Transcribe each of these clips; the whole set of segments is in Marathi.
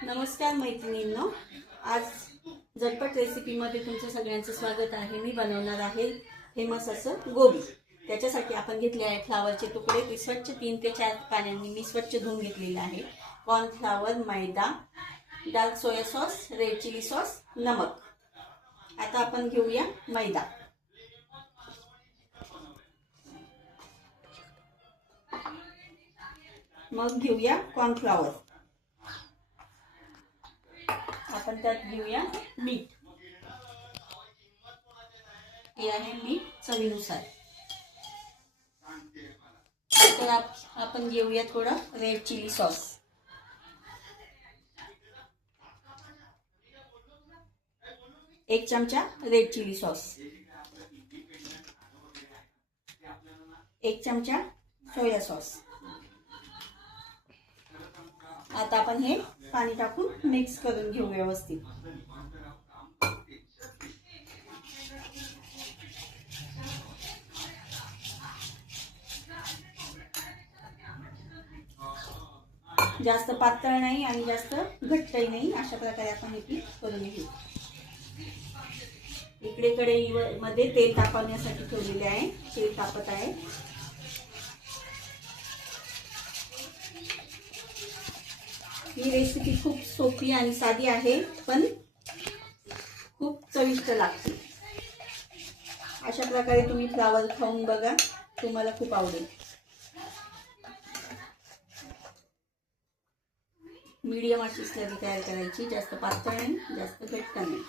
नमस्कार मैत्रिणींनो, आज झटपट रेसिपीमध्ये तुमचं सगळ्यांचं स्वागत आहे। मी बनवणार आहे फेमस असं गोबी। त्याच्यासाठी आपण घेतले आहे फ्लावरचे तुकडे। ते स्वच्छ 3 ते 4 पाण्याने मी स्वच्छ धुवून घेतलेले आहे। कॉर्नफ्लावर, मैदा, dark soya sauce, red chilli sauce, नमक। आता आपण घेऊया मैदा। मग घेऊया कॉर्नफ्लावर। आपण त्यात घेऊया मीठ। हे आहे मीठ चवीनुसार। तर आपण घेऊया थोडा रेड चिली सॉस। एक चमचा रेड चिली सॉस, एक चमचा सोया सॉस। आता आपण हे पाणी टाकून मिक्स करून घेऊ व्यवस्थित। जास्त पातळ नाही आणि जास्त घट्टही नाही, अशा प्रकारे आपण हे पीठ करून घेऊ। इकडे कढईमध्ये तेल तापवण्यासाठी ठेवलेले आहे। तेल तापत आहे। ही रेसिपी खूप सोपी आणि साधी आहे, पण खूप चविष्ट लागते। अशा प्रकारे तुम्ही फ्लावर खाऊन बघा, तुम्हाला खूप आवडेल। मीडियम अशी स्लरी तयार करायची, जास्त पातळ नाही, जास्त घट्ट नाही।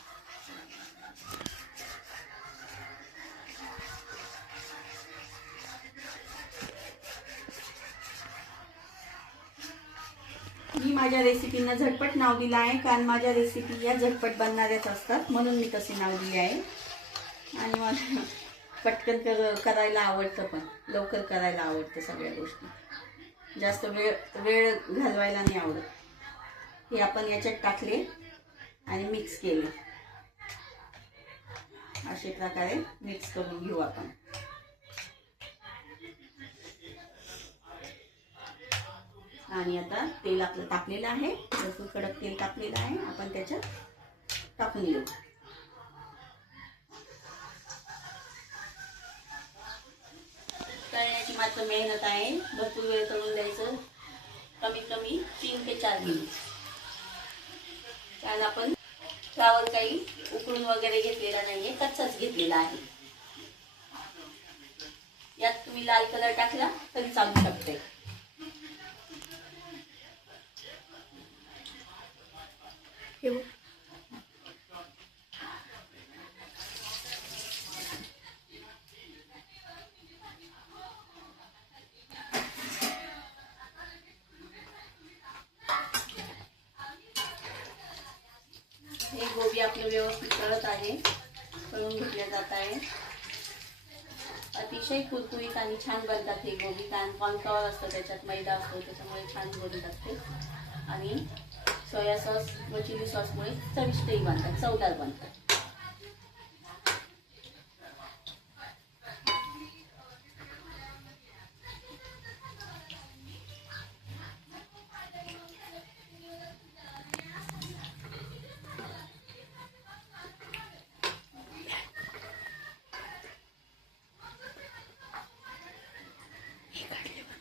मी माझ्या रेसिपींना झटपट नाव दिलं आहे, कारण माझ्या रेसिपी या झटपट बनणाऱ्याच असतात, म्हणून मी तसे नाव दिले आहे। आणि मला पटकन करायला आवडतं, पण लवकर करायला आवडतं सगळ्या गोष्टी। जास्त वेळ घालवायला नाही आवडत। हे आपण याच्यात टाकले आणि मिक्स केले। अशा प्रकारे मिक्स करून घेऊ आपण। आणि आता तेल आपलं तापलेलं आहे, भरपूर कडक तेल तापलेलं आहे। आपण त्याच्यात टाकून घेऊ। तळण्याची मात्र मेहनत आहे, भरपूर वेळ तळून द्यायचं, कमीत कमी 3 ते 4 मिनिट। कारण आपण फ्लावर काही उकळून वगैरे घेतलेला नाहीये, कच्चाच घेतलेला आहे। यात तुम्ही लाल कलर टाकला तरी चालू शकते। हे गोबी आपलं व्यवस्थित तळत आहे, तळून घेतल्या जात आहे। अतिशय कुरकुरीत आणि छान बनतात हे गोबी, कारण कॉर्नफ्लॉवर असतं, त्याच्यात मैदा असतो, त्याच्यामुळे छान गोबी लागते। आणि सोया सॉस व चिली सॉसमुळे चविष्टही बनतात, चवदार बनतात।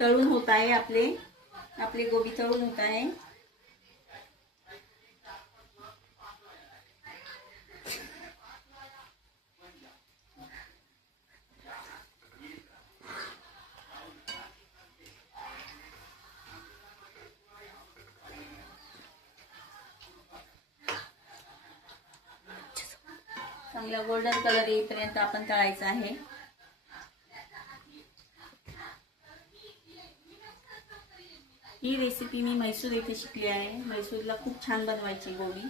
तळून होत आहे, आपले गोबी तळून होत आहे। चांगला गोल्डन कलर येईपर्यंत आपण तळायचं आहे। ही रेसिपी मी म्हैसूर येथे शिकली आहे। म्हैसूरला खूप छान बनवायची गोबी।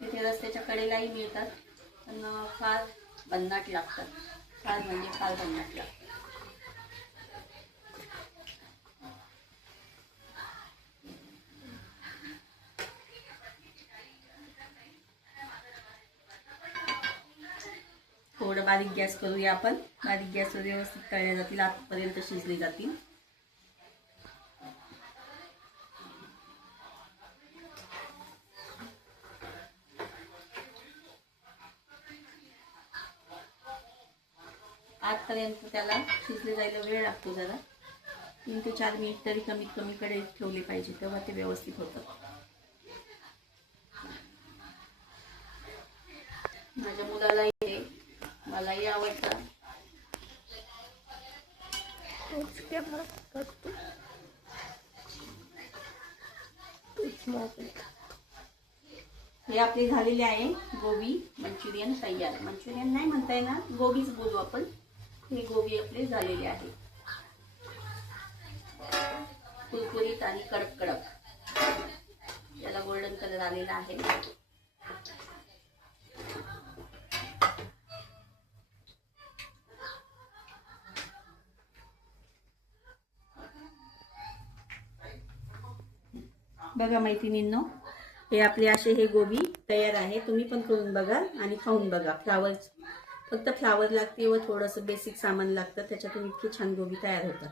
तिथे रस्त्याच्या कडेलाही मिळतात, पण फार भन्नाट लागतात, फार म्हणजे फार भन्नाट लागतात। थोडं बारीक गॅस करूया आपण। बारीक गॅसवर व्यवस्थित तळल्या जातील, आतपर्यंत शिजले जातील। आतपर्यंत त्याला शिजले जायला वेळ लागतो जरा. 3 ते 4 मिनिट तरी कमीत कमी कढईत ठेवले पाहिजे, तेव्हा ते व्यवस्थित होतं. माझ्या मुलालाही हे, मलाही आवडतं. हे आपली झालेली आहे गोबी मंचुरियन तयार. मंचुरियन नाही म्हणता येणार, गोबीच बोलू आपण. हे गोबी आपले झालेले आहे, कुरकुरीत आणि कडक कडक. याला गोल्डन कलर आलेला आहे. बघा मैत्रिणींनो, हे आपले असे हे गोबी तयार आहे. तुम्ही पण करून बघा आणि खाऊन बघा. फक्त फ्लावर लागते व थोडंसं बेसिक सामान लागतं, त्याच्यातून इतकी छान गोबी तयार होतात.